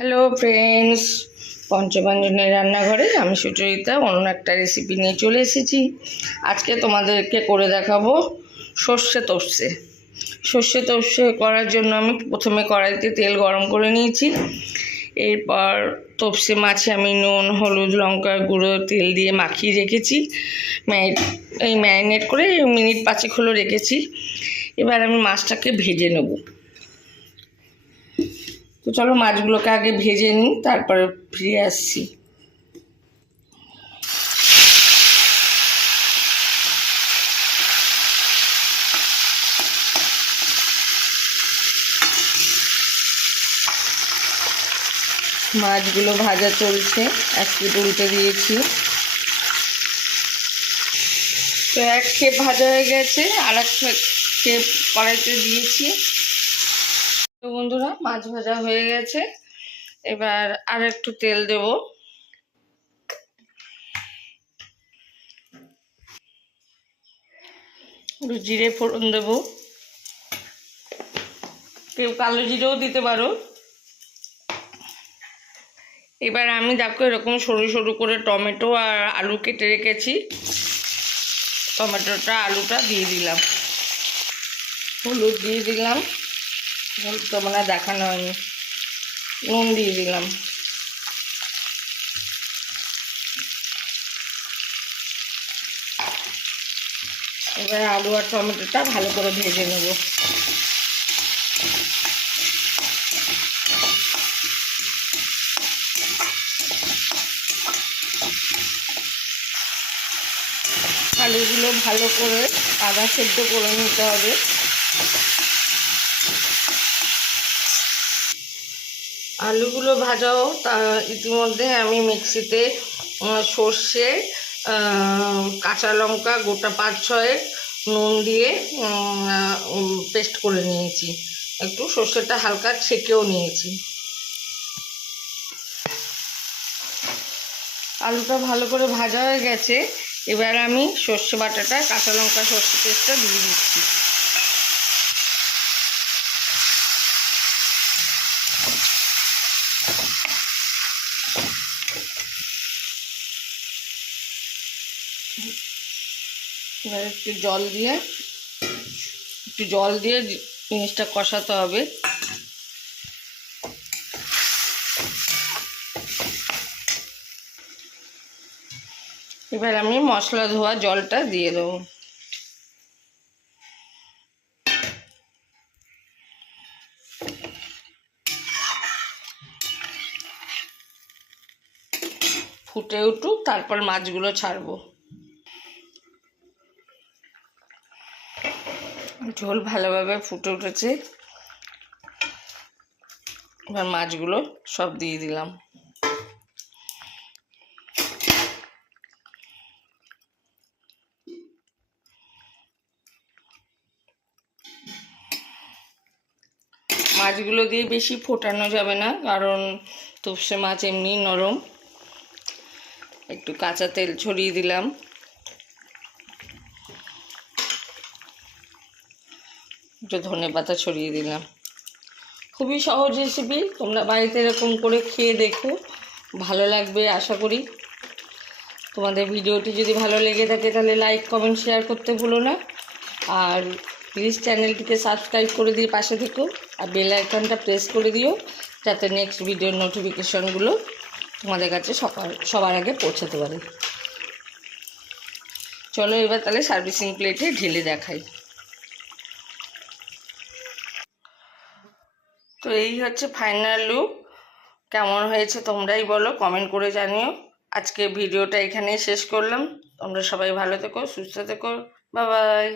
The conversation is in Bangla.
হ্যালো ফ্রেন্ডস পঞ্চপাঞ্জনের রান্নাঘরে আমি সুচরিতা, অন্য একটা রেসিপি নিয়ে চলে এসেছি। আজকে তোমাদেরকে করে দেখাবো সর্ষে তপসে সর্ষে তপসে করার জন্য আমি প্রথমে কড়াইতে তেল গরম করে নিয়েছি। এরপর তপসে মাছে আমি নুন, হলুদ, লঙ্কার গুঁড়ো, তেল দিয়ে মাখিয়ে রেখেছি। এই ম্যারিনেট করে মিনিট পাঁচেক হলো রেখেছি। এবার আমি মাছটাকে ভেজে নেব। তো চলো মাছগুলোকে আগে ভেজে নিই, তারপরে ফিরে আসছি। মাছগুলো ভাজা চলছে, এক প্লেট উল্টে দিয়েছি। তো এক খেপ ভাজা হয়ে গেছে আর এক খেপ কড়াইতে দিয়েছি। তো বন্ধুরা, মাছ ভাজা হয়ে গেছে। এবার আর একটু তেল দেব। একটু জিরে ফোড়ন দেব। কেউ কালো জিরেও দিতে পারো। এবার আমি দেখো এরকম সরু সরু করে টমেটো আর আলু কেটে রেখেছি। টমেটোটা, আলুটা দিয়ে দিলাম। হলুদ দিয়ে দিলাম। হলুদটা মানে দেখানো হয়নি। নুন দিয়ে দিলাম। এবার আলু আর টমেটোটা ভালো করে ভেজে নেব। আলুগুলো ভালো করে আদা সেদ্ধ করে নিতে হবে। আলুগুলো ভাজাও, তা ইতিমধ্যে আমি মিক্সিতে সর্ষে কাঁচা লঙ্কা, গোটা পাঁচ ছয় নুন দিয়ে পেস্ট করে নিয়েছি। একটু সর্ষেটা হালকা ছেঁকেও নিয়েছি। আলুটা ভালো করে ভাজা হয়ে গেছে। এবার আমি সর্ষে বাটাটা, কাঁচা লঙ্কা সর্ষে পেস্টটা দিয়ে দিচ্ছি। এবার একটু জল দিয়ে, একটু জল দিয়ে জিনিসটা কষাতে হবে। এবার আমি মশলা ধোয়া জলটা দিয়ে দেবো। ফুটে উঠুক, তারপর মাছগুলো ছাড়বো। ঝোল ভালোভাবে ফুটে উঠেছে। এবার মাছগুলো সব দিয়ে দিলাম। মাছগুলো দিয়ে বেশি ফোটানো যাবে না, কারণ তোপসে মাছ এমনি নরম। একটু কাঁচা তেল ছড়িয়ে দিলাম। একটু ধনে পাতা ছড়িয়ে দিলাম। খুবই সহজ রেসিপি তোমরা বাড়িতে এরকম করে খেয়ে দেখো। ভালো লাগবে, আশা করি। তোমাদের ভিডিওটি যদি ভালো লেগে থাকে, তাহলে লাইক কমেন্ট শেয়ার করতে ভুলো না। আর প্লিজ চ্যানেলটিকে সাবস্ক্রাইব করে দিয়ে পাশে থেকো। আর বেল আইকনটা প্রেস করে দিও, যাতে নেক্সট ভিডিওর নোটিফিকেশনগুলো তোমাদের কাছে সকাল, সবার আগে পৌঁছাতে পারে। চলো এবার তাহলে সার্ভিসিং প্লেটে ঢেলে দেখাই। তো এই হচ্ছে ফাইনাল লুক কেমন হয়েছে তোমরাই বলো কমেন্ট করে জানিও। আজকে ভিডিওটা এখানেই শেষ করলাম। তোমরা সবাই ভালো থেকো, সুস্থ থেকো। বাই